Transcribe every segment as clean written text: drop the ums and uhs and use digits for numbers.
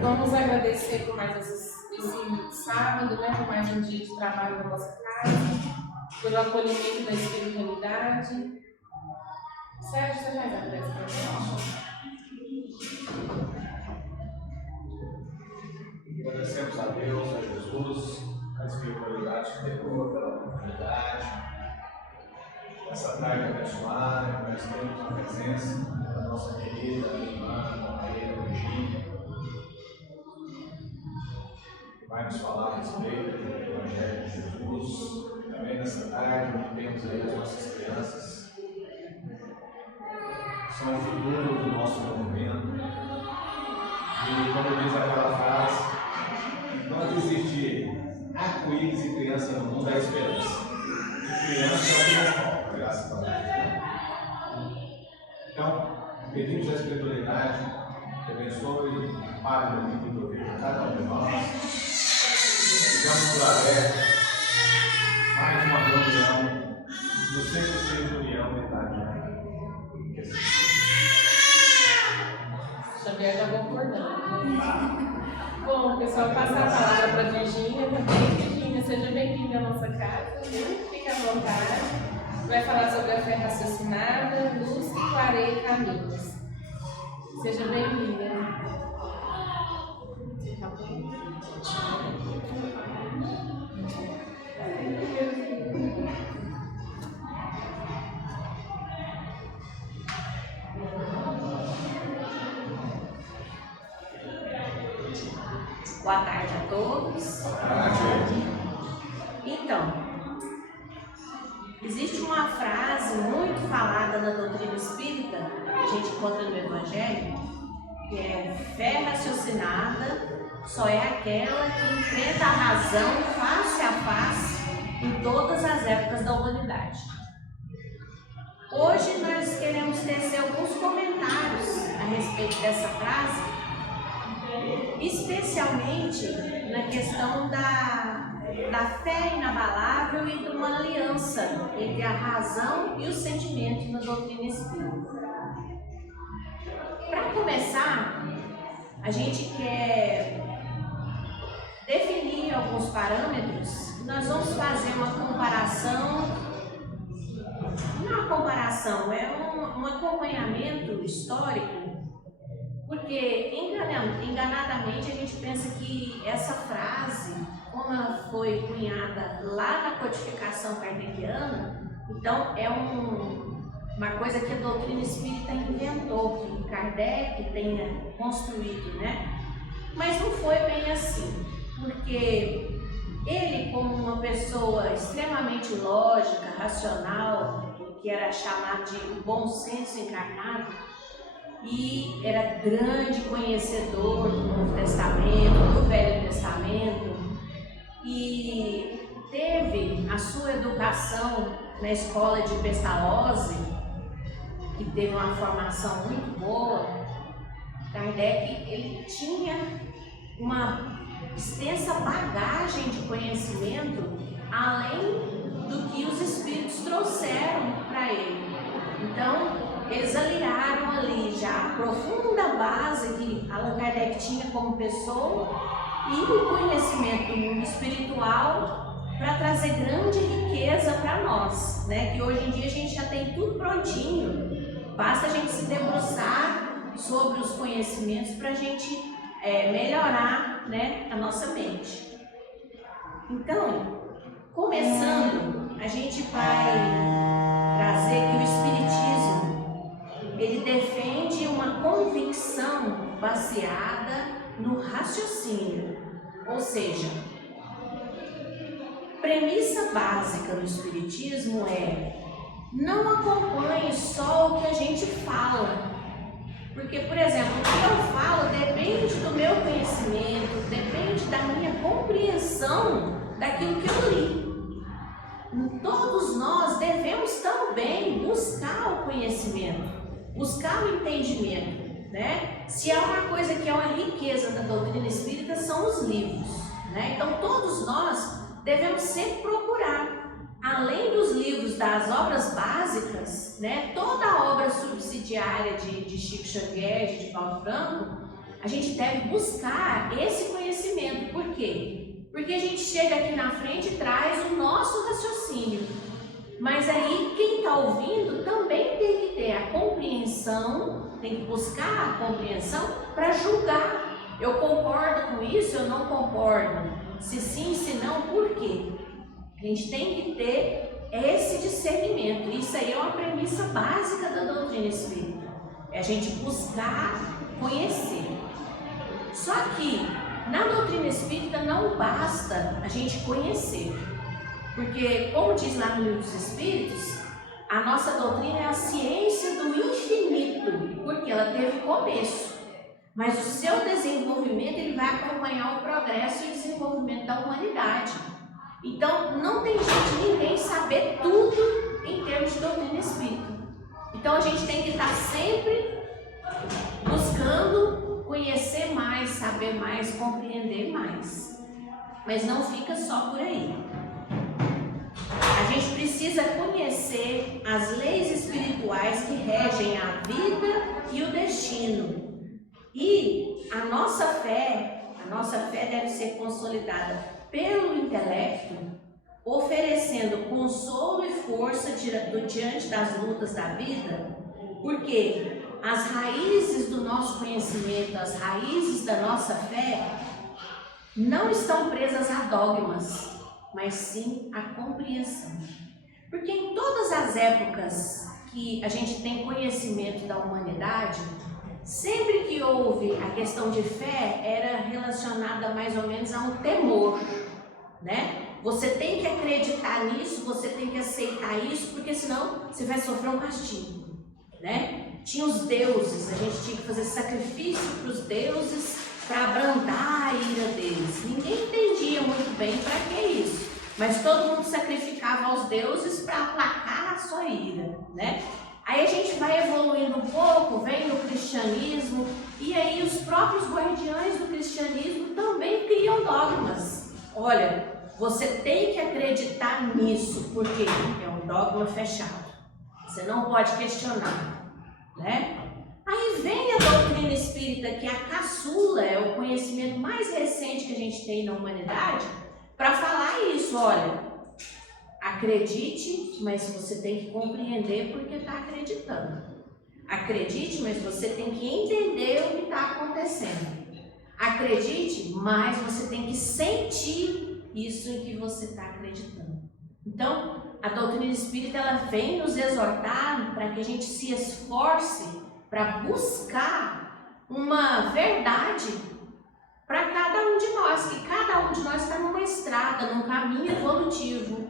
Vamos agradecer por mais esse sábado, né, por mais um dia de trabalho na nossa casa, pelo acolhimento da espiritualidade. Sérgio, você faz a prece para gente? Agradecemos a Deus, a Jesus, a espiritualidade que decorou pela oportunidade. Essa tarde abençoada, nós temos a presença da nossa querida irmã Maria Virgínia, que vai nos falar a respeito do Evangelho de Jesus. Também nessa tarde, onde temos aí as nossas crianças, que são o futuro do nosso movimento. E como diz aquela frase, não existe arco-íris e criança no mundo, há esperança. E criança é o que não falta, graças a Deus. Então, pedimos a espiritualidade que abençoe e pare no mundo do vídeo cada um de nós. Ficamos por aberto mais uma reunião no Centro de União de Idade. Xavier está concordando. Bom, pessoal, passar a palavra para a Virgínia também. Virgínia, seja bem-vinda à nossa casa, viu? Fique à vontade. Vai falar sobre a fé raciocinada, luz que clareia caminhos. Seja bem-vinda. Boa tarde a todos. Então, existe uma frase muito falada na doutrina espírita, que a gente encontra no Evangelho, que é: fé raciocinada só é aquela que enfrenta a razão face a face em todas as épocas da humanidade. Hoje nós queremos tecer alguns comentários a respeito dessa frase, especialmente na questão da fé inabalável e de uma aliança entre a razão e o sentimento na doutrina espírita. Para começar, a gente quer definir alguns parâmetros. Nós vamos fazer uma comparação, não uma comparação, é um acompanhamento histórico. Porque enganadamente a gente pensa que essa frase, como ela foi cunhada lá na codificação kardeciana, então é uma coisa que a doutrina espírita inventou, que Kardec tenha construído, né? Mas não foi bem assim, porque ele, como uma pessoa extremamente lógica, racional, que era chamado de bom senso encarnado, e era grande conhecedor do Novo Testamento, do Velho Testamento, e teve a sua educação na escola de Pestalozzi, que teve uma formação muito boa. Kardec, ele tinha uma extensa bagagem de conhecimento, além do que os espíritos trouxeram para ele. Então, eles aliaram ali já a profunda base que Allan Kardec tinha como pessoa e o conhecimento do mundo espiritual para trazer grande riqueza para nós, né? Que hoje em dia a gente já tem tudo prontinho, basta a gente se debruçar sobre os conhecimentos para a gente melhorar, né, a nossa mente. Então, começando, a gente vai trazer que o Espiritismo ele defende uma convicção baseada no raciocínio, ou seja, premissa básica do Espiritismo é: não acompanhe só o que a gente fala, porque, por exemplo, o que eu falo depende do meu conhecimento, depende da minha compreensão daquilo que eu li. Todos nós devemos também buscar o conhecimento, buscar o entendimento, né? Se há uma coisa que é uma riqueza da doutrina espírita, são os livros, né? Então todos nós devemos sempre procurar, além dos livros das obras básicas, né? Toda a obra subsidiária de Chico Xavier, de Divaldo Franco, a gente deve buscar esse conhecimento. Por quê? Porque a gente chega aqui na frente e traz o nosso raciocínio. Mas aí quem está ouvindo também tem que ter a compreensão, tem que buscar a compreensão para julgar. Eu concordo com isso, eu não concordo. Se sim, se não, por quê? A gente tem que ter esse discernimento. Isso aí é uma premissa básica da doutrina espírita. É a gente buscar conhecer. Só que na doutrina espírita não basta a gente conhecer. Porque, como diz lá no Livro dos Espíritos, a nossa doutrina é a ciência do infinito, porque ela teve começo. Mas o seu desenvolvimento ele vai acompanhar o progresso e o desenvolvimento da humanidade. Então, não tem jeito de ninguém saber tudo em termos de doutrina espírita. Então, a gente tem que estar sempre buscando conhecer mais, saber mais, compreender mais. Mas não fica só por aí. A gente precisa conhecer as leis espirituais que regem a vida e o destino. E a nossa fé deve ser consolidada pelo intelecto, oferecendo consolo e força diante das lutas da vida, porque as raízes do nosso conhecimento, as raízes da nossa fé, não estão presas a dogmas, mas sim a compreensão. Porque em todas as épocas que a gente tem conhecimento da humanidade, sempre que houve a questão de fé, era relacionada mais ou menos a um temor, né? Você tem que acreditar nisso, você tem que aceitar isso, porque senão você vai sofrer um castigo, né? Tinha os deuses, a gente tinha que fazer sacrifício para os deuses para abrandar a ira deles. Ninguém entendia muito bem para que isso, mas todo mundo sacrificava aos deuses para aplacar a sua ira, né? Aí a gente vai evoluindo um pouco, vem no cristianismo, e aí os próprios guardiães do cristianismo também criam dogmas. Olha, você tem que acreditar nisso, porque é um dogma fechado. Você não pode questionar, né? Aí vem a doutrina espírita, que é a caçula, é o conhecimento mais recente que a gente tem na humanidade, para falar isso. Olha, acredite, mas você tem que compreender porque está acreditando. Acredite, mas você tem que entender o que está acontecendo. Acredite, mas você tem que sentir isso em que você está acreditando. Então, a doutrina espírita ela vem nos exortar para que a gente se esforce para buscar uma verdade para cada um de nós, que cada um de nós está numa estrada, num caminho evolutivo.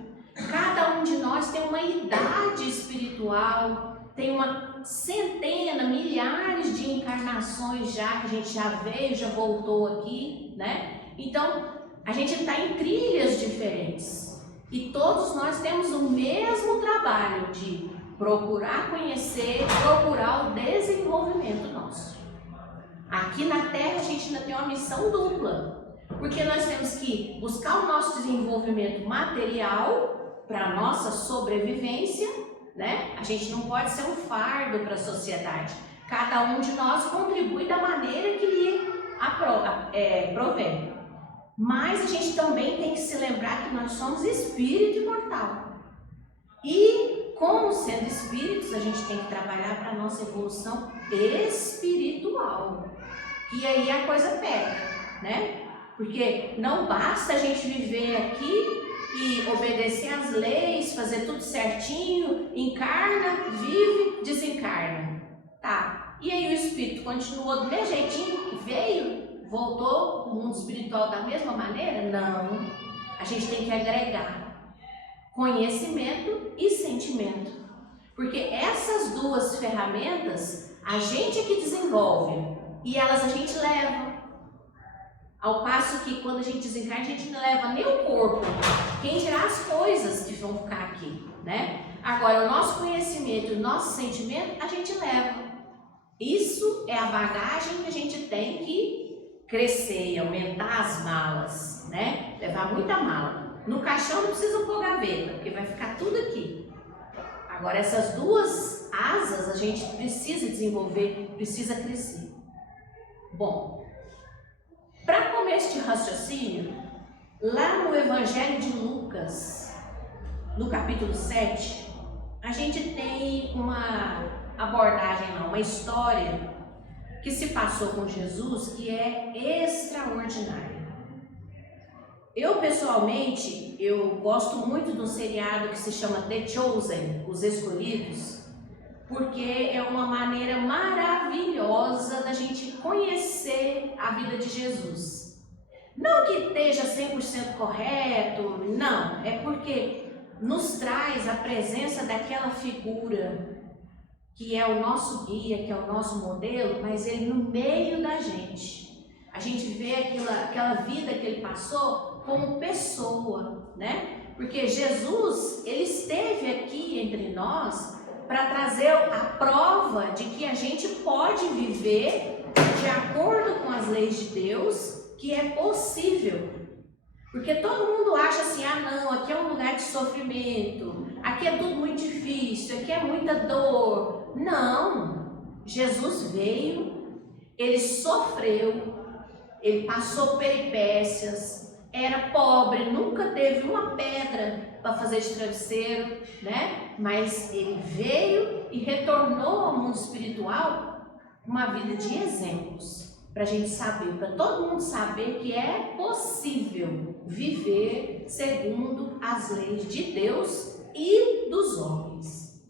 Cada um de nós tem uma idade espiritual, tem uma centena, milhares de encarnações já, que a gente já veio, já voltou aqui, né? Então, a gente está em trilhas diferentes. E todos nós temos o mesmo trabalho de procurar conhecer, procurar o desenvolvimento nosso. Aqui na Terra a gente ainda tem uma missão dupla, porque nós temos que buscar o nosso desenvolvimento material para a nossa sobrevivência, né? A gente não pode ser um fardo para a sociedade. Cada um de nós contribui da maneira que lhe provém. Mas a gente também tem que se lembrar que nós somos espírito imortal. E, como sendo espíritos, a gente tem que trabalhar para a nossa evolução espiritual. E aí a coisa pega, né? Porque não basta a gente viver aqui e obedecer às leis, fazer tudo certinho, encarna, vive, desencarna. Tá, e aí o espírito continuou do mesmo jeitinho que veio? Voltou para o mundo espiritual da mesma maneira? Não. A gente tem que agregar conhecimento e sentimento. Porque essas duas ferramentas a gente é que desenvolve e elas a gente leva. Ao passo que quando a gente desencarna, a gente não leva nem o corpo, quem dirá as coisas que vão ficar aqui, né? Agora, o nosso conhecimento, o nosso sentimento, a gente leva. Isso é a bagagem que a gente tem que crescer e aumentar as malas, né? Levar muita mala. No caixão não precisa pôr gaveta, porque vai ficar tudo aqui. Agora, essas duas asas a gente precisa desenvolver, precisa crescer. Bom, raciocínio, lá no Evangelho de Lucas, no capítulo 7, a gente tem uma abordagem, uma história que se passou com Jesus que é extraordinária. Eu, pessoalmente, eu gosto muito de um seriado que se chama The Chosen, Os Escolhidos, porque é uma maneira maravilhosa da gente conhecer a vida de Jesus. Não que esteja 100% correto, não, é porque nos traz a presença daquela figura que é o nosso guia, que é o nosso modelo, mas ele no meio da gente. A gente vê aquela vida que ele passou como pessoa, né? Porque Jesus, ele esteve aqui entre nós para trazer a prova de que a gente pode viver de acordo com as leis de Deus, que é possível. Porque todo mundo acha assim, ah não, aqui é um lugar de sofrimento, aqui é tudo muito difícil, aqui é muita dor. Não, Jesus veio, ele sofreu, ele passou peripécias, era pobre, nunca teve uma pedra para fazer de travesseiro, né? Mas ele veio e retornou ao mundo espiritual uma vida de exemplos. Para a gente saber, para todo mundo saber que é possível viver segundo as leis de Deus e dos homens.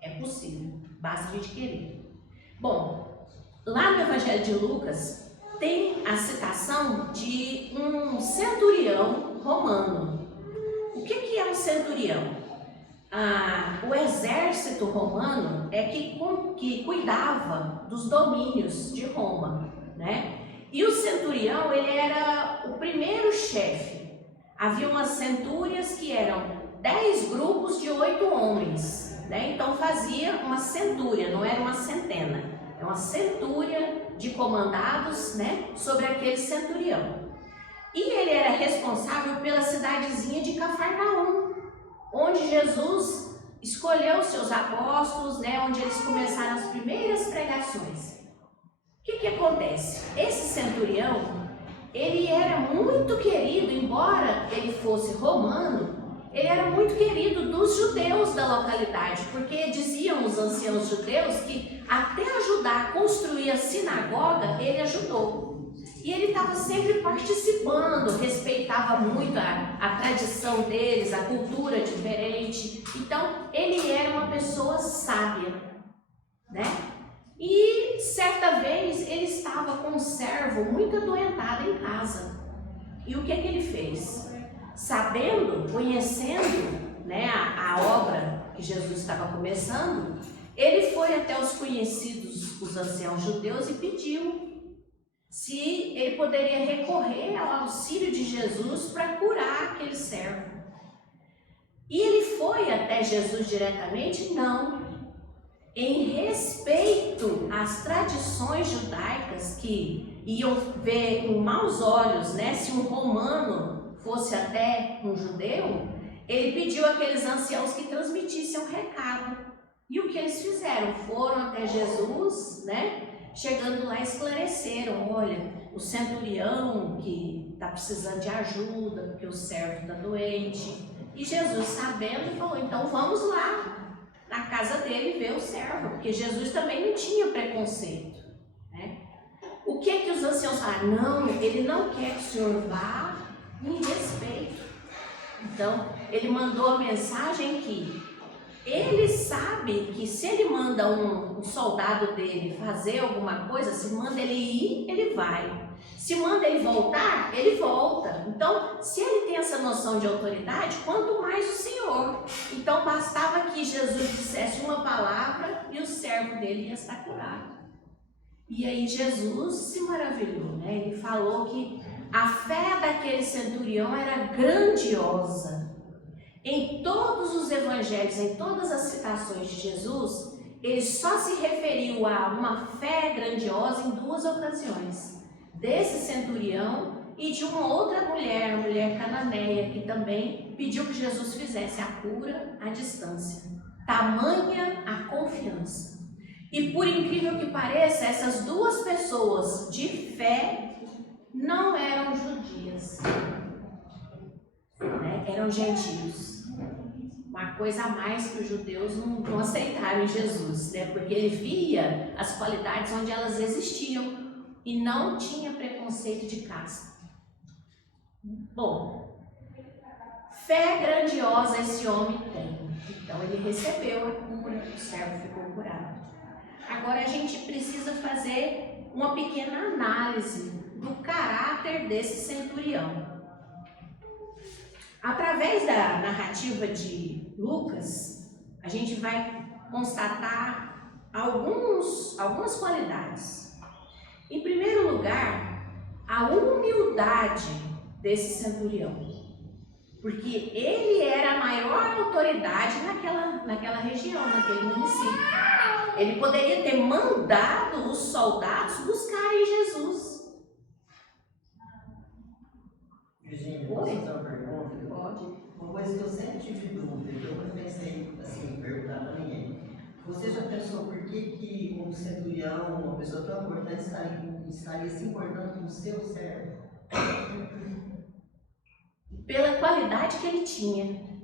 É possível, basta a gente querer. Bom, lá no Evangelho de Lucas tem a citação de um centurião romano. O que é um centurião? O exército romano é que cuidava dos domínios de Roma, né? E o centurião, ele era o primeiro chefe. Havia umas centúrias que eram 10 grupos de 8 homens, né? Então fazia uma centúria, não era uma centena, é uma centúria de comandados, né, sobre aquele centurião. E ele era responsável pela cidadezinha de Cafarnaum, onde Jesus escolheu os seus apóstolos, né, onde eles começaram as primeiras pregações. O que acontece? Esse centurião, ele era muito querido, embora ele fosse romano, ele era muito querido dos judeus da localidade, porque diziam os anciãos judeus que até ajudar a construir a sinagoga, ele ajudou. E ele estava sempre participando, respeitava muito a tradição deles, a cultura diferente. Então, ele era uma pessoa sábia, né? E certa vez ele estava com um servo muito adoentado em casa. E o que ele fez? Sabendo, conhecendo, né, a obra que Jesus estava começando, ele foi até os conhecidos, os anciãos judeus, e pediu se ele poderia recorrer ao auxílio de Jesus para curar aquele servo. E ele foi até Jesus diretamente? Não. Em respeito às tradições judaicas que iam ver com maus olhos, né, se um romano fosse até um judeu, ele pediu àqueles anciãos que transmitissem um recado. E o que eles fizeram? Foram até Jesus, né? Chegando lá, esclareceram: olha, o centurião que está precisando de ajuda, porque o servo está doente. E Jesus, sabendo, falou: então vamos lá na casa dele ver o servo, porque Jesus também não tinha preconceito, né? O que os anciãos falaram? Não, ele não quer que o senhor vá em respeito. Então, ele mandou a mensagem que ele sabe que se ele manda um soldado dele fazer alguma coisa, se manda ele ir, ele vai. Se manda ele voltar, ele volta. Então, se ele tem essa noção de autoridade, quanto mais o Senhor. Então, bastava que Jesus dissesse uma palavra e o servo dele ia estar curado. E aí Jesus se maravilhou, né? Ele falou que a fé daquele centurião era grandiosa. Em todos os evangelhos, em todas as citações de Jesus, ele só se referiu a uma fé grandiosa em 2 ocasiões. Desse centurião e de uma outra mulher, a mulher cananeia, que também pediu que Jesus fizesse a cura à distância. Tamanha a confiança. E por incrível que pareça, essas 2 pessoas de fé não eram judias. gentias, né? Eram gentios. Uma coisa a mais que os judeus não aceitaram em Jesus, né? Porque ele via as qualidades onde elas existiam e não tinha preconceito de casta. Bom, fé grandiosa esse homem tem. Então ele recebeu a cura, o servo ficou curado. Agora a gente precisa fazer uma pequena análise do caráter desse centurião. Através da narrativa de Lucas, a gente vai constatar algumas qualidades. Em primeiro lugar, a humildade desse centurião, porque ele era a maior autoridade naquela região, naquele município. Ele poderia ter mandado os soldados buscarem Jesus. Virgínia, posso fazer uma pergunta? Pode. Uma coisa que eu sempre tive dúvida, que eu nunca pensei assim, perguntar para ninguém. Você já pensou por que um centurião, uma pessoa tão importante, estaria se importando com o seu servo? Pela qualidade que ele tinha.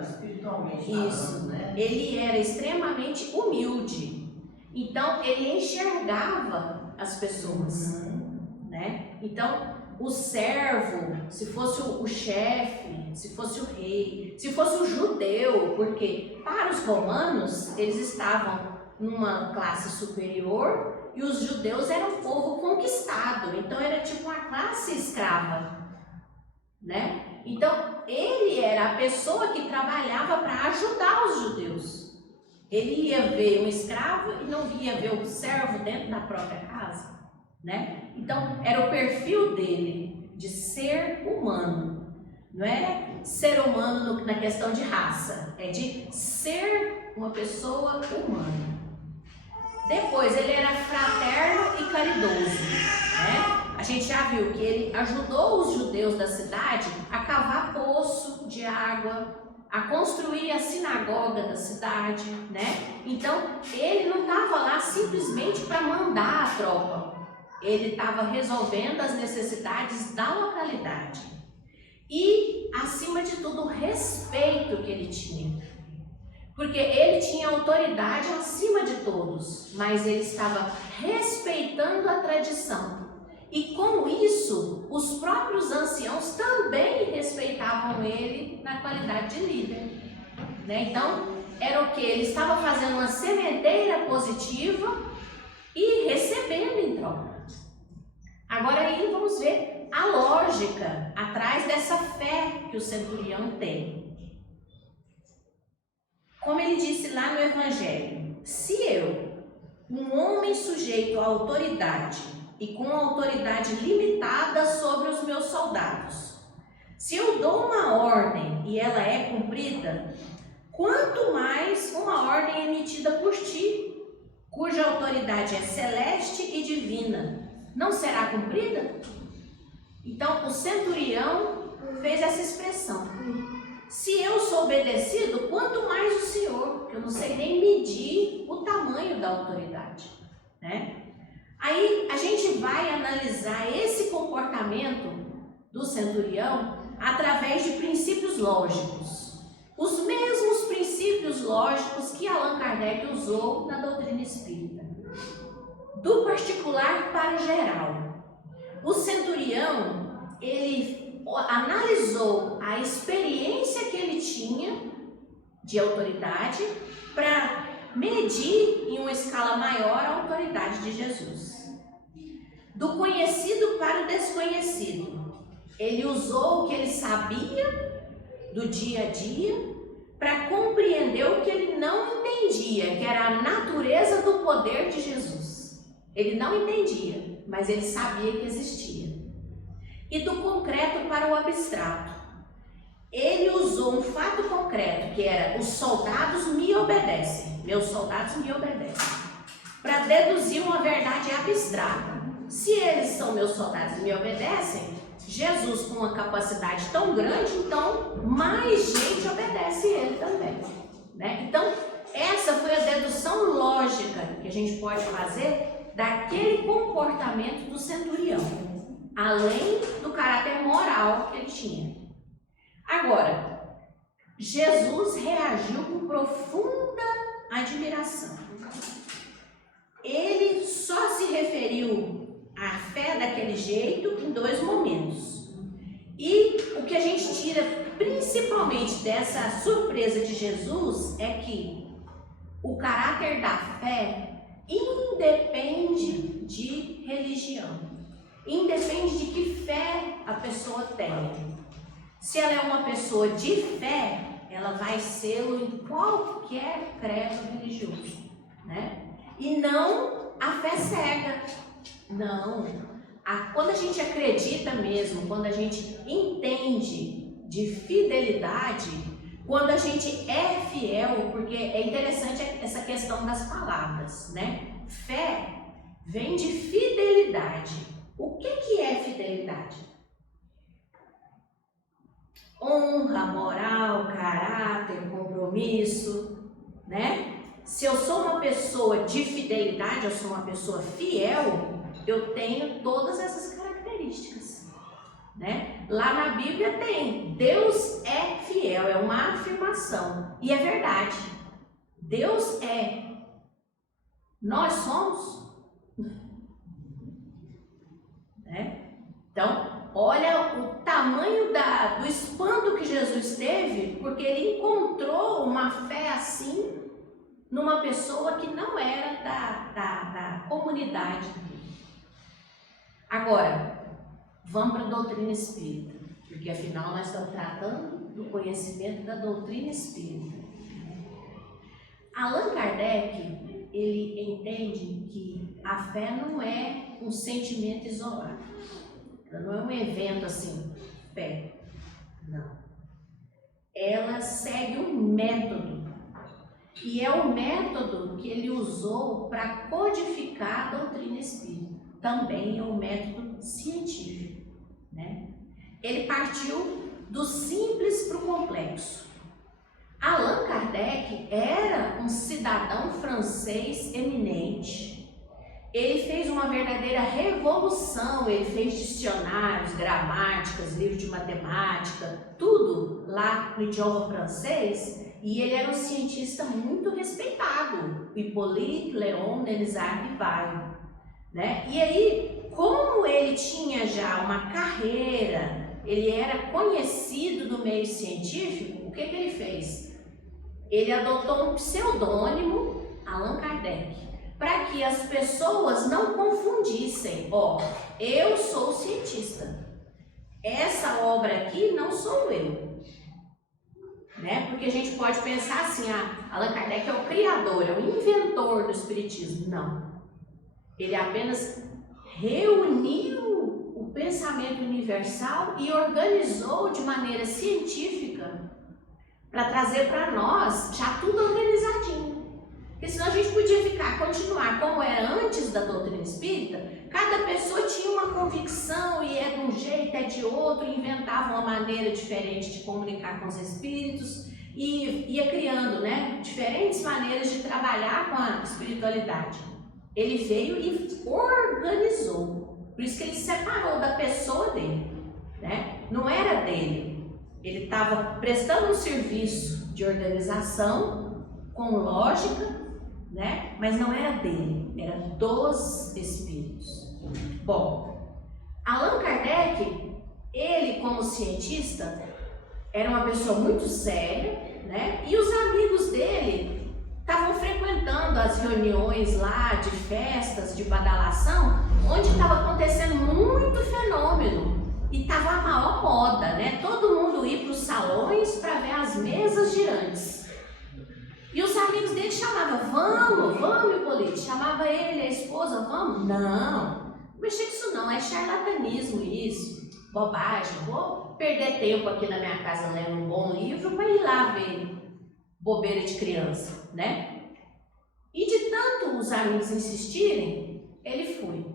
Espiritualmente Isso. falando, né? Ele era extremamente humilde. Então, ele enxergava as pessoas, né? Então, o servo, se fosse o chefe, se fosse o rei, se fosse o judeu, porque para os romanos, eles estavam numa classe superior e os judeus eram um povo conquistado. Então, era tipo uma classe escrava, né? Então, ele era a pessoa que trabalhava para ajudar os judeus. Ele ia ver um escravo e não ia ver o servo dentro da própria casa, né? Então, era o perfil dele de ser humano. Não é ser humano na questão de raça, é de ser uma pessoa humana. Depois, ele era fraterno e caridoso, né? A gente já viu que ele ajudou os judeus da cidade a cavar poço de água, a construir a sinagoga da cidade, né? Então, ele não estava lá simplesmente para mandar a tropa. Ele estava resolvendo as necessidades da localidade. E, acima de tudo, o respeito que ele tinha. Porque ele tinha autoridade acima de todos, mas ele estava respeitando a tradição. E com isso, os próprios anciãos também respeitavam ele na qualidade de líder, né? Então, era o que? Ele estava fazendo uma sementeira positiva e recebendo em troca. Agora aí vamos ver a lógica atrás dessa fé que o centurião tem. Como ele disse lá no Evangelho, se eu, um homem sujeito à autoridade, e com autoridade limitada sobre os meus soldados, se eu dou uma ordem e ela é cumprida, quanto mais uma ordem emitida por ti, cuja autoridade é celeste e divina, não será cumprida? Então, o centurião fez essa expressão. Se eu sou obedecido, quanto mais o Senhor, que eu não sei nem medir o tamanho da autoridade, né? Aí a gente vai analisar esse comportamento do centurião através de princípios lógicos. Os mesmos princípios lógicos que Allan Kardec usou na doutrina espírita. Do particular para o geral. O centurião, ele analisou a experiência que ele tinha de autoridade para medir em uma escala maior a autoridade de Jesus. Do conhecido para o desconhecido, ele usou o que ele sabia do dia a dia para compreender o que ele não entendia, que era a natureza do poder de Jesus. Ele não entendia, mas ele sabia que existia. E do concreto para o abstrato, ele usou um fato concreto, que era: os soldados me obedecem, meus soldados me obedecem, para deduzir uma verdade abstrata. Se eles são meus soldados e me obedecem, Jesus, com uma capacidade tão grande, então mais gente obedece ele também, né? Então, essa foi a dedução lógica que a gente pode fazer daquele comportamento do centurião, além do caráter moral moral que ele tinha. Agora, Jesus reagiu com profunda admiração. Ele só se referiu à fé daquele jeito em 2 momentos. E o que a gente tira principalmente dessa surpresa de Jesus é que o caráter da fé independe de religião, independe de que fé a pessoa tem. Se ela é uma pessoa de fé, ela vai sê-lo em qualquer credo religioso, né? E não a fé cega, não. Quando a gente acredita mesmo, quando a gente entende de fidelidade, quando a gente é fiel, porque é interessante essa questão das palavras, né? Fé vem de fidelidade. O que é fidelidade? Honra, moral, caráter, compromisso, né? Se eu sou uma pessoa de fidelidade, eu sou uma pessoa fiel, eu tenho todas essas características, né? Lá na Bíblia tem, Deus é fiel, é uma afirmação, e é verdade, Deus é, nós somos, né? Então, olha o tamanho do espanto que Jesus teve, porque ele encontrou uma fé assim, numa pessoa que não era da comunidade dele. Agora, vamos para a doutrina espírita, porque afinal nós estamos tratando do conhecimento da doutrina espírita. Allan Kardec, ele entende que a fé não é um sentimento isolado, não é um evento assim, fé, não. Ela segue um método. E é o método que ele usou para codificar a doutrina espírita. Também é um método científico, né? Ele partiu do simples para o complexo. Allan Kardec era um cidadão francês eminente. Ele fez uma verdadeira revolução. Ele fez dicionários, gramáticas, livros de matemática, tudo lá no idioma francês. E ele era um cientista muito respeitado, o Hippolyte Léon Denisard Rivail, né? E aí, como ele tinha já uma carreira, ele era conhecido do meio científico, o que ele fez? Ele adotou um pseudônimo, Allan Kardec, para que as pessoas não confundissem. Eu sou cientista, essa obra aqui não sou eu. Né? Porque a gente pode pensar assim, Allan Kardec é o criador, é o inventor do espiritismo. Não. Ele apenas reuniu o pensamento universal e organizou de maneira científica para trazer para nós já tudo organizadinho. Porque senão a gente podia continuar como era antes da doutrina espírita. Cada pessoa tinha uma convicção e é de um jeito, é de outro, inventava uma maneira diferente de comunicar com os espíritos e ia criando, né, diferentes maneiras de trabalhar com a espiritualidade. Ele veio e organizou, por isso que ele separou da pessoa dele, né? Não era dele, ele estava prestando um serviço de organização com lógica, né? Mas não era dele, era dos espíritos. Bom, Allan Kardec, ele como cientista, era uma pessoa muito séria, né? E os amigos dele estavam frequentando as reuniões lá de festas, de badalação, onde estava acontecendo muito fenômeno e estava a maior moda, né? Todo mundo ia para os salões para ver as mesas girantes. E os amigos dele chamavam, vamos, Hippolyte, chamava ele, a esposa, vamos? Não mexer com isso não, é charlatanismo isso, bobagem, vou perder tempo aqui na minha casa lendo um bom livro para ir lá ver bobeira de criança, né? E de tanto os amigos insistirem, ele foi.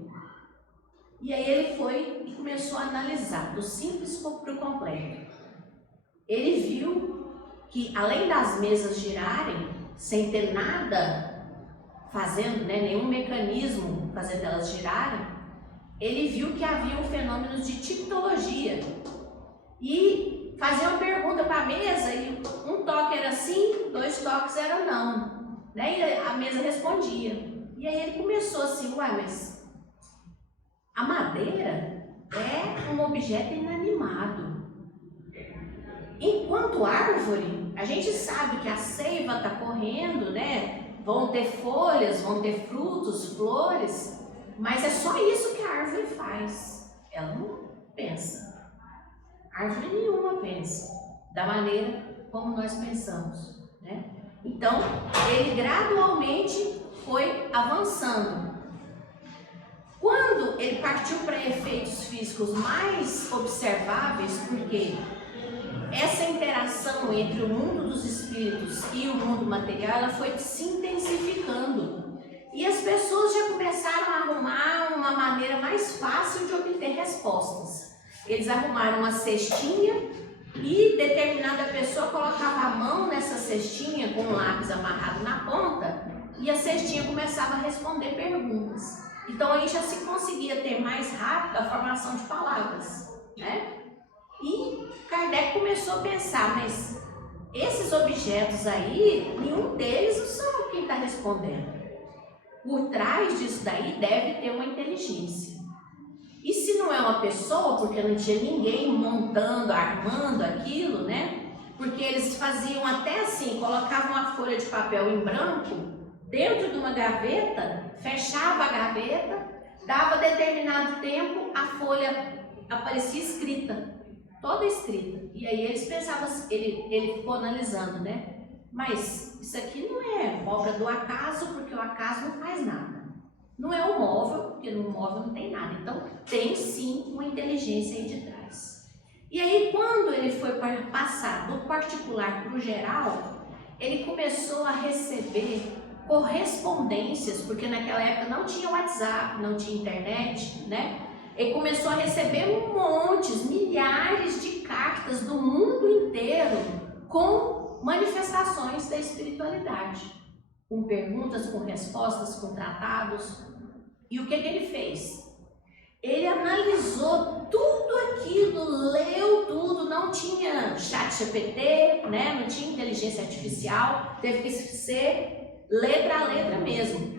E aí ele foi e começou a analisar, do simples para o completo. Ele viu que além das mesas girarem, sem ter nada fazendo, né, nenhum mecanismo fazendo elas girarem, ele viu que havia um fenômeno de tictologia. e fazia uma pergunta para a mesa e um toque era sim, 2 toques era não, né? E a mesa respondia. E aí ele começou assim, uai, mas a madeira é um objeto inanimado. Enquanto árvore, a gente sabe que a seiva está correndo, né? Vão ter folhas, vão ter frutos, flores, mas é só isso que a árvore faz. Ela não pensa. Árvore nenhuma pensa da maneira como nós pensamos, né? Então, ele gradualmente foi avançando. Quando ele partiu para efeitos físicos mais observáveis, porque essa interação entre o mundo dos espíritos e o mundo material, ela foi se intensificando. E as pessoas já começaram a arrumar uma maneira mais fácil de obter respostas. Eles arrumaram uma cestinha e determinada pessoa colocava a mão nessa cestinha com um lápis amarrado na ponta e a cestinha começava a responder perguntas. Então aí já se conseguia ter mais rápido a formação de palavras, né? E Kardec começou a pensar, mas esses objetos aí, nenhum deles não são quem está respondendo. Por trás disso daí deve ter uma inteligência. E se não é uma pessoa, porque não tinha ninguém montando, armando aquilo, né? Porque eles faziam até assim, colocavam uma folha de papel em branco dentro de uma gaveta, fechava a gaveta, dava determinado tempo, a folha aparecia escrita, toda escrita. E aí eles pensavam, ele ficou analisando, né? Mas isso aqui não é obra do acaso, porque o acaso não faz nada. Não é um móvel, porque no móvel não tem nada. Então, tem sim uma inteligência aí de trás. E aí, quando ele foi passar do particular para o geral, ele começou a receber correspondências, porque naquela época não tinha WhatsApp, não tinha internet, né? Ele começou a receber montes, milhares de cartas do mundo inteiro com manifestações da espiritualidade, com perguntas, com respostas, com tratados. E o que ele fez? Ele analisou tudo aquilo, leu tudo, não tinha chat GPT, né? Não tinha inteligência artificial, teve que ser letra a letra mesmo.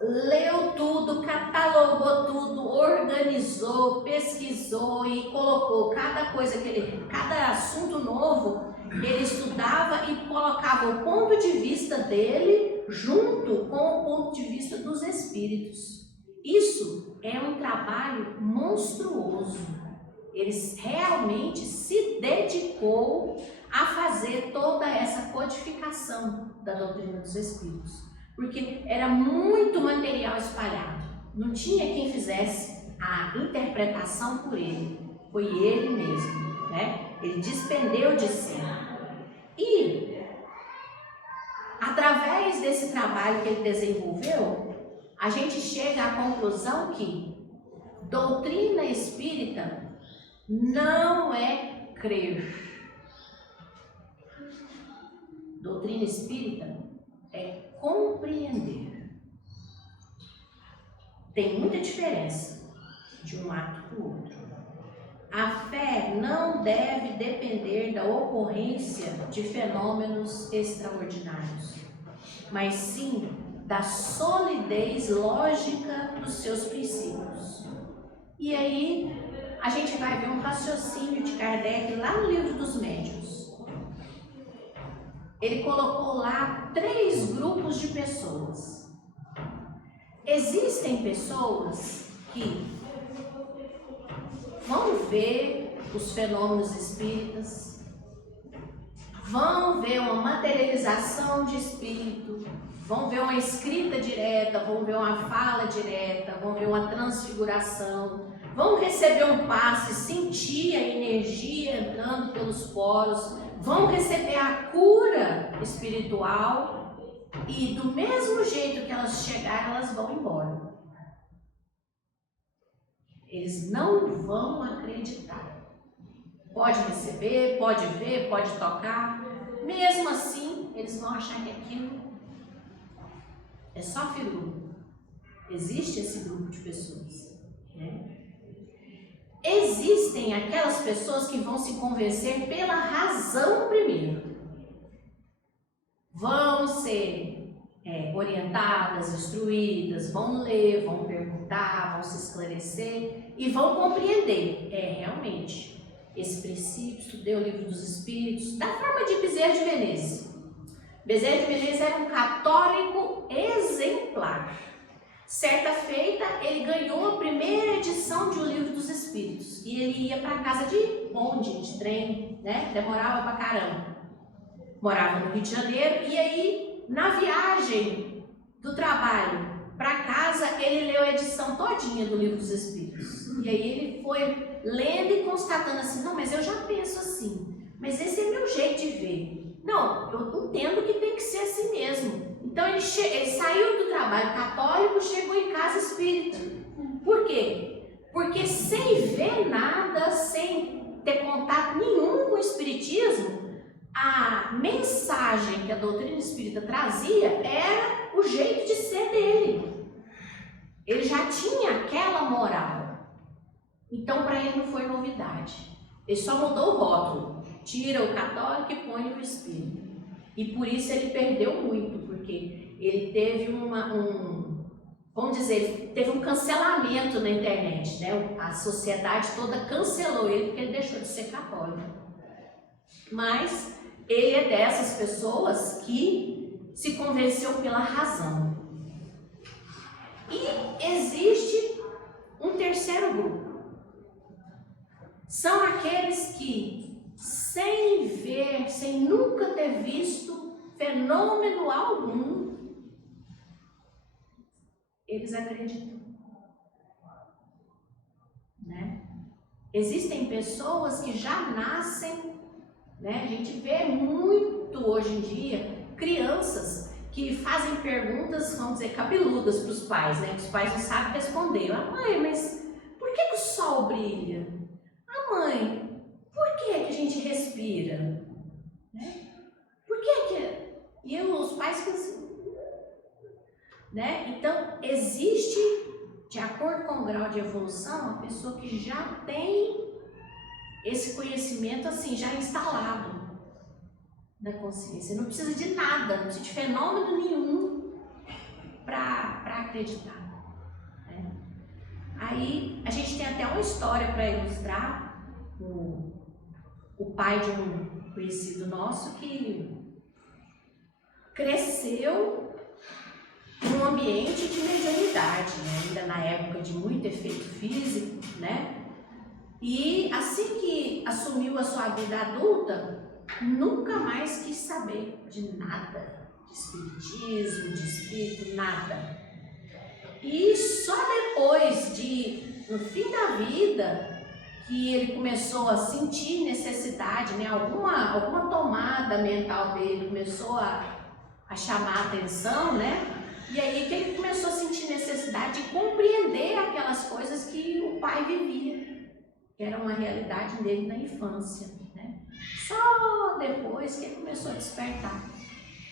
Leu tudo, catalogou tudo, organizou, pesquisou e colocou cada coisa cada assunto novo, ele estudava e colocava o ponto de vista dele junto com o ponto de vista dos espíritos. Isso é um trabalho monstruoso. Ele realmente se dedicou a fazer toda essa codificação da doutrina dos espíritos, porque era muito material espalhado, não tinha quem fizesse a interpretação por ele, foi ele mesmo, né? Ele despendeu de si. E através desse trabalho que ele desenvolveu, a gente chega à conclusão que doutrina espírita não é crer. Doutrina espírita é compreender. Tem muita diferença de um ato para o outro. A fé não deve depender da ocorrência de fenômenos extraordinários, mas sim da solidez lógica dos seus princípios. E aí a gente vai ver um raciocínio de Kardec lá no Livro dos Médiuns. Ele colocou lá 3 grupos de pessoas. Existem pessoas que vão ver os fenômenos espíritas, vão ver uma materialização de espírito, vão ver uma escrita direta, vão ver uma fala direta, vão ver uma transfiguração, vão receber um passe, sentir a energia entrando pelos poros, vão receber a cura espiritual e do mesmo jeito que elas chegaram, elas vão embora. Eles não vão acreditar. Pode receber, pode ver, pode tocar. Mesmo assim, eles vão achar que aquilo é só firula. Existe esse grupo de pessoas, né? existem aquelas pessoas que vão se convencer pela razão primeiro. Vão ser orientadas, instruídas, vão ler, vão perguntar, vão se esclarecer e vão compreender. Realmente, esse princípio, estudei o Livro dos Espíritos, da forma de Bezerra de Menezes. Bezerra de Menezes era um católico exemplar. Certa feita, ele ganhou a primeira edição de O Livro dos Espíritos e ele ia para casa de bonde, de trem, né? Demorava pra caramba. Morava no Rio de Janeiro e aí, na viagem do trabalho para casa, ele leu a edição todinha do Livro dos Espíritos. E aí ele foi lendo e constatando assim, não, mas eu já penso assim, mas esse é meu jeito de ver. Não, eu entendo que tem que ser assim mesmo. Então ele saiu do trabalho católico, chegou em casa espírita. Por quê? Porque sem ver nada, sem ter contato nenhum com o espiritismo, a mensagem que a doutrina espírita trazia era o jeito de ser dele. Ele já tinha aquela moral. Então para ele não foi novidade. Ele só mudou o rótulo. Tira o católico e põe o espírita. E por isso ele perdeu muito, porque ele teve vamos dizer, teve um cancelamento na internet, né? A sociedade toda cancelou ele porque ele deixou de ser católico. Mas ele é dessas pessoas que se convenceu pela razão. E existe um terceiro grupo. São aqueles que, sem ver, sem nunca ter visto fenômeno algum, eles acreditam, né? Existem pessoas que já nascem, né? A gente vê muito hoje em dia crianças que fazem perguntas, vamos dizer, cabeludas para os pais, né? Os pais não sabem responder. Mãe, mas por que o sol brilha? Mãe, por que a gente respira? Né? Por que... E os pais pensam, né? Então, existe, de acordo com o grau de evolução, uma pessoa que já tem esse conhecimento assim, já instalado na consciência. Não precisa de nada, não precisa de fenômeno nenhum para acreditar. Né? Aí, a gente tem até uma história para ilustrar. O pai de um conhecido nosso que cresceu num ambiente de mediunidade, né? Ainda na época de muito efeito físico, né? E assim que assumiu a sua vida adulta, nunca mais quis saber de nada, de espiritismo, de espírito, nada. E só depois no fim da vida, que ele começou a sentir necessidade, né? Alguma tomada mental dele começou a chamar a atenção, né? E aí que ele começou a sentir necessidade de compreender aquelas coisas que o pai vivia, que era uma realidade dele na infância, né? Só depois que ele começou a despertar.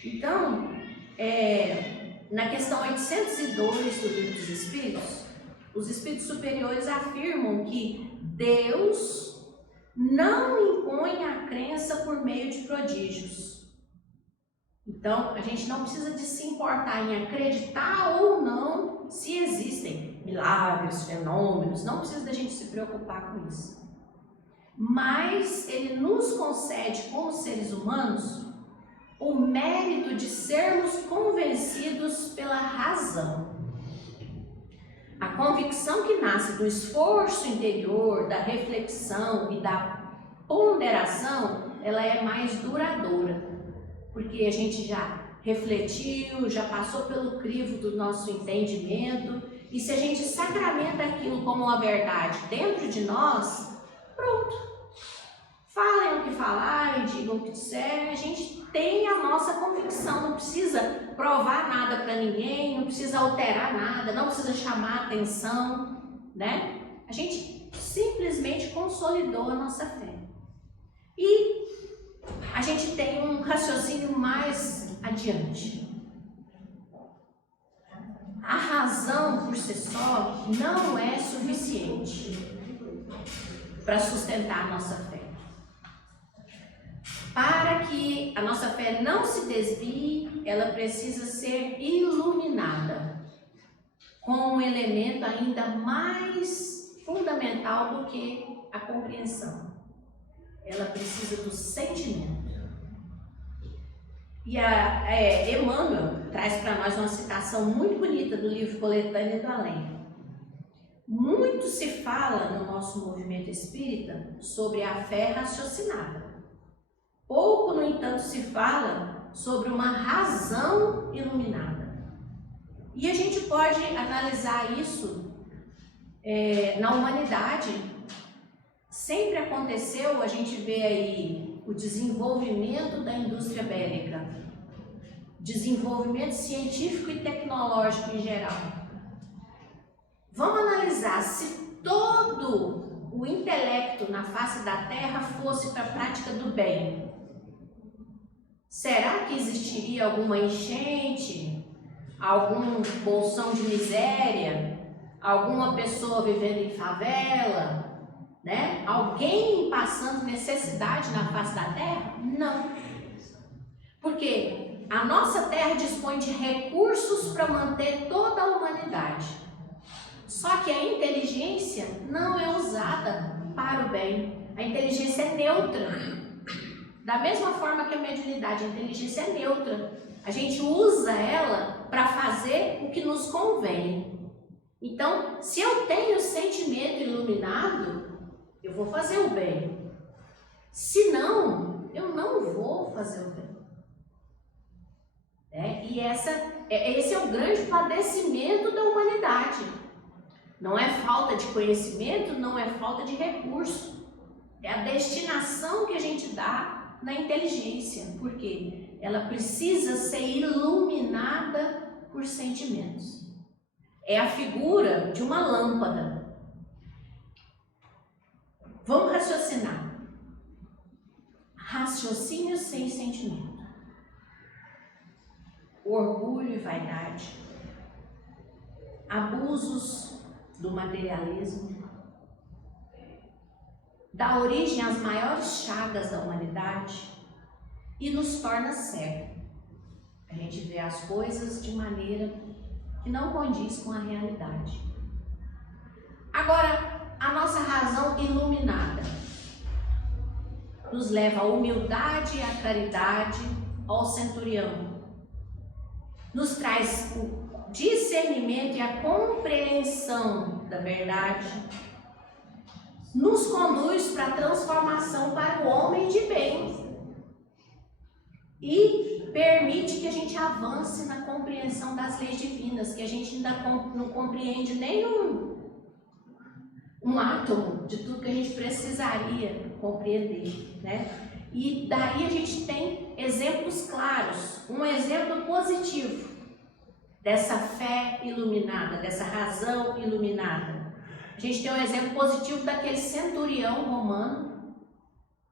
Então, na questão 802 do Livro dos Espíritos, os espíritos superiores afirmam que Deus não impõe a crença por meio de prodígios. Então, a gente não precisa de se importar em acreditar ou não se existem milagres, fenômenos, não precisa da gente se preocupar com isso. Mas ele nos concede, como seres humanos, o mérito de sermos convencidos pela razão. A convicção que nasce do esforço interior, da reflexão e da ponderação, ela é mais duradoura. Porque a gente já refletiu, já passou pelo crivo do nosso entendimento, e se a gente sacramenta aquilo como uma verdade dentro de nós, pronto. Falem o que falarem, digam o que disserem, a gente tem a nossa convicção, não precisa provar nada para ninguém, não precisa alterar nada, não precisa chamar atenção, né? A gente simplesmente consolidou a nossa fé. E a gente tem um raciocínio mais adiante. A razão por si só não é suficiente. para sustentar a nossa fé. Para que a nossa fé não se desvie, ela precisa ser iluminada com um elemento ainda mais fundamental do que a compreensão. Ela precisa do sentimento. E Emmanuel traz para nós uma citação muito bonita do livro Coletânea do Além. Muito se fala no nosso movimento espírita sobre a fé raciocinada. Pouco, no entanto, se fala sobre uma razão iluminada. E a gente pode analisar isso na humanidade. Sempre aconteceu, a gente vê aí o desenvolvimento da indústria bélica, desenvolvimento científico e tecnológico em geral. Vamos analisar se todo o intelecto na face da Terra fosse para a prática do bem. Será que existiria alguma enchente, algum bolsão de miséria, alguma pessoa vivendo em favela, né? Alguém passando necessidade na face da Terra? Não. Porque a nossa Terra dispõe de recursos para manter toda a humanidade. Só que a inteligência não é usada para o bem. A inteligência é neutra. Da mesma forma que a mediunidade, a inteligência é neutra. A gente usa ela para fazer o que nos convém. Então, se eu tenho sentimento iluminado, eu vou fazer o bem. Se não, eu não vou fazer o bem. E esse é o grande padecimento da humanidade. Não é falta de conhecimento, não é falta de recurso. É a destinação que a gente dá na inteligência, porque ela precisa ser iluminada por sentimentos. É a figura de uma lâmpada. Vamos raciocinar. Raciocínio sem sentimento. Orgulho e vaidade. Abusos do materialismo. Dá origem às maiores chagas da humanidade e nos torna cego. A gente vê as coisas de maneira que não condiz com a realidade. Agora, a nossa razão iluminada nos leva à humildade e à caridade ao centurião. Nos traz o discernimento e a compreensão da verdade. Nos conduz para a transformação para o homem de bem e permite que a gente avance na compreensão das leis divinas, que a gente ainda não compreende nem um átomo de tudo que a gente precisaria compreender, né? E daí a gente tem exemplos claros, um exemplo positivo dessa fé iluminada, dessa razão iluminada. A gente tem um exemplo positivo daquele centurião romano,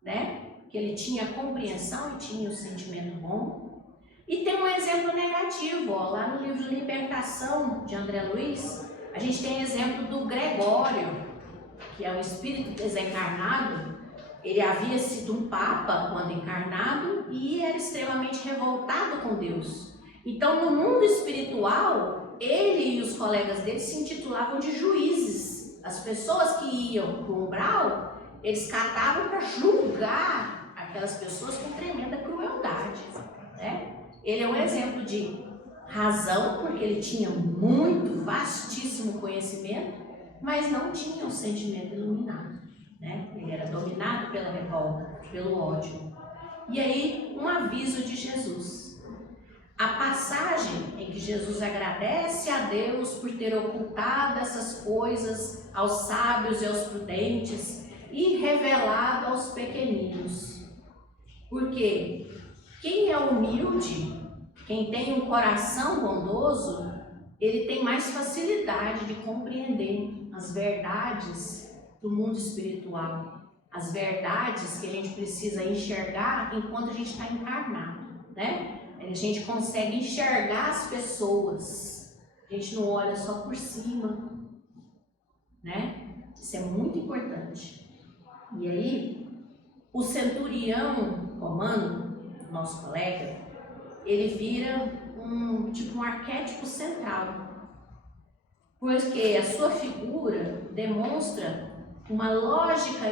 né? Que ele tinha compreensão e tinha o sentimento bom. E tem um exemplo negativo, ó, lá no livro Libertação, de André Luiz, a gente tem exemplo do Gregório, que é um espírito desencarnado. Ele havia sido um papa quando encarnado e era extremamente revoltado com Deus. Então, no mundo espiritual, ele e os colegas dele se intitulavam de juízes. As pessoas que iam para o umbral, eles catavam para julgar aquelas pessoas com tremenda crueldade, né? Ele é um exemplo de razão, porque ele tinha muito, vastíssimo conhecimento, mas não tinha um sentimento iluminado, né? Ele era dominado pela revolta, pelo ódio. E aí, um aviso de Jesus. A passagem em que Jesus agradece a Deus por ter ocultado essas coisas aos sábios e aos prudentes e revelado aos pequeninos. Porque quem é humilde, quem tem um coração bondoso, ele tem mais facilidade de compreender as verdades do mundo espiritual, as verdades que a gente precisa enxergar enquanto a gente está encarnado, né? A gente consegue enxergar as pessoas, a gente não olha só por cima, né? Isso é muito importante. E aí, o centurião romano, nosso colega, ele vira um arquétipo central, porque a sua figura demonstra uma lógica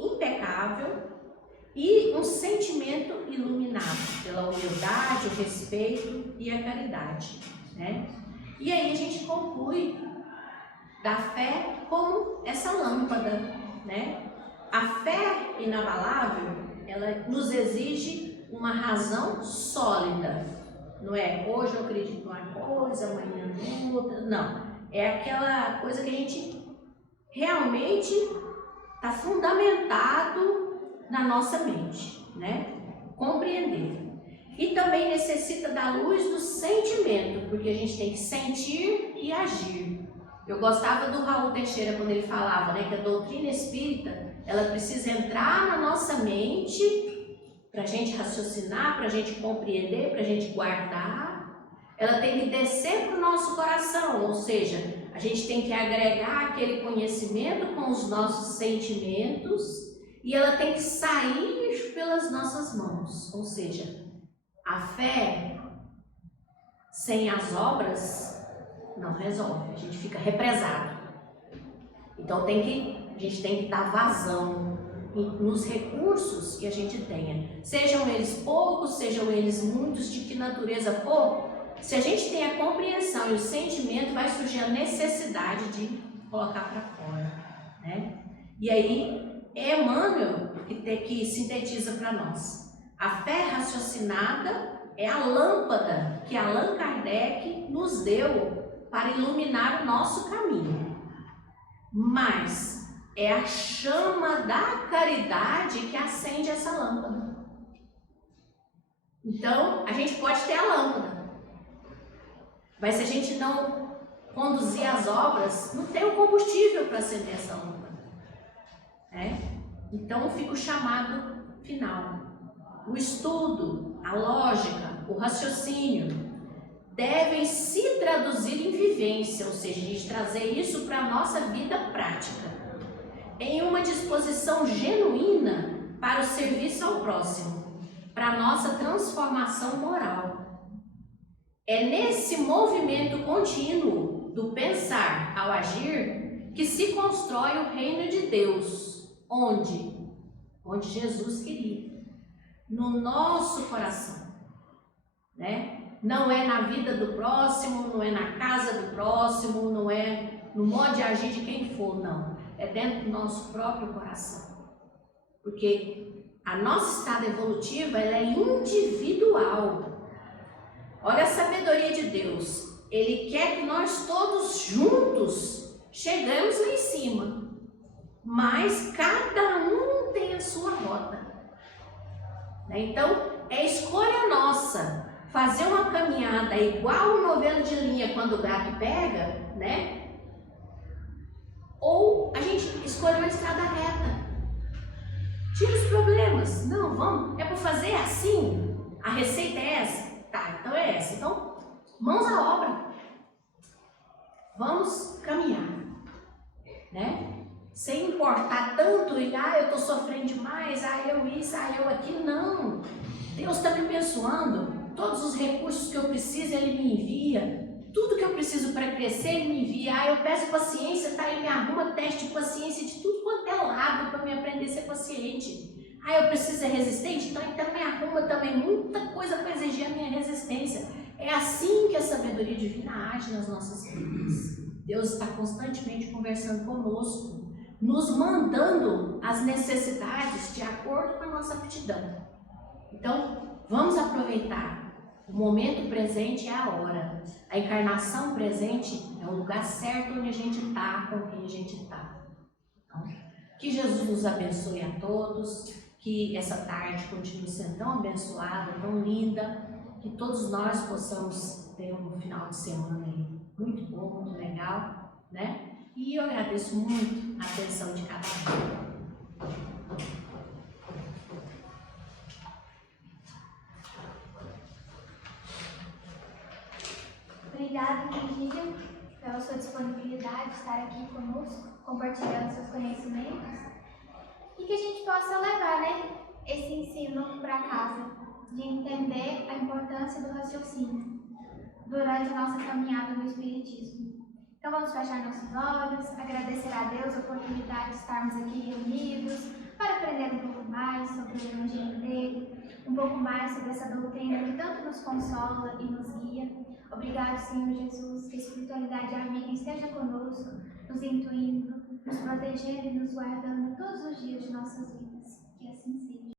impecável e um sentimento iluminado pela humildade, o respeito e a caridade, né? E aí a gente conclui da fé como essa lâmpada, né? A fé inabalável, ela nos exige uma razão sólida. Não é hoje eu acredito numa coisa, amanhã outra. Não. É aquela coisa que a gente realmente está fundamentado na nossa mente, né? Compreender. E também necessita da luz do sentimento, porque a gente tem que sentir e agir. Eu gostava do Raul Teixeira quando ele falava, né, que a doutrina espírita, ela precisa entrar na nossa mente para a gente raciocinar, para a gente compreender, para a gente guardar. Ela tem que descer para o nosso coração, ou seja, a gente tem que agregar aquele conhecimento com os nossos sentimentos e ela tem que sair pelas nossas mãos, ou seja, a fé sem as obras não resolve, a gente fica represado. Então a gente tem que dar vazão nos recursos que a gente tenha, sejam eles poucos, sejam eles muitos, de que natureza for. Se a gente tem a compreensão e o sentimento, vai surgir a necessidade de colocar para fora, né? E aí é Emmanuel que sintetiza para nós. A fé raciocinada é a lâmpada que Allan Kardec nos deu para iluminar o nosso caminho, mas é a chama da caridade que acende essa lâmpada. Então, a gente pode ter a lâmpada, mas se a gente não conduzir as obras, não tem o combustível para acender essa lâmpada, né? Então, fica o chamado final. O estudo, a lógica, o raciocínio devem se traduzir em vivência, ou seja, a gente trazer isso para a nossa vida prática, em uma disposição genuína para o serviço ao próximo, para a nossa transformação moral. É nesse movimento contínuo do pensar ao agir que se constrói o reino de Deus, onde Jesus queria, no nosso coração, né? Não é na vida do próximo, não é na casa do próximo, não é no modo de agir de quem for, não. É dentro do nosso próprio coração. Porque a nossa estada evolutiva, ela é individual. Olha a sabedoria de Deus. Ele quer que nós todos juntos chegamos lá em cima. Mas cada um tem a sua rota. Então, é escolha nossa. Fazer uma caminhada igual o novelo de linha quando o gato pega, né? Ou a gente escolhe uma estrada reta. Tira os problemas. Não, vamos. É para fazer assim? A receita é essa? Tá, então é essa. Então, mãos à obra. Vamos caminhar, né? Sem importar tanto e, eu tô sofrendo demais, eu isso, eu aquilo. Não. Deus está me abençoando. Todos os recursos que eu preciso, Ele me envia. Tudo que eu preciso para crescer, Ele me envia. Eu peço paciência, tá? Ele me arruma teste de paciência de tudo quanto é lado para me aprender a ser paciente. Eu preciso ser resistente? Então me arruma também muita coisa para exigir a minha resistência. É assim que a sabedoria divina age nas nossas vidas. Deus está constantemente conversando conosco, nos mandando as necessidades de acordo com a nossa aptidão. Então, vamos aproveitar. O momento presente é a hora. A encarnação presente é o lugar certo onde a gente está, com quem a gente está. Então, que Jesus nos abençoe a todos, que essa tarde continue sendo tão abençoada, tão linda, que todos nós possamos ter um final de semana aí muito bom, muito legal, né? E eu agradeço muito a atenção de cada um. Obrigada, Virgínia, pela sua disponibilidade de estar aqui conosco, compartilhando seus conhecimentos. e que a gente possa levar, né, esse ensino para casa, de entender a importância do raciocínio durante a nossa caminhada no Espiritismo. Então vamos fechar nossos olhos, agradecer a Deus a oportunidade de estarmos aqui reunidos para aprender um pouco mais sobre o Evangelho dele, um pouco mais sobre essa doutrina que tanto nos consola e nos guia. Obrigado, Senhor Jesus, que a espiritualidade amiga esteja conosco, nos intuindo, nos protegendo e nos guardando todos os dias de nossas vidas. Que assim seja.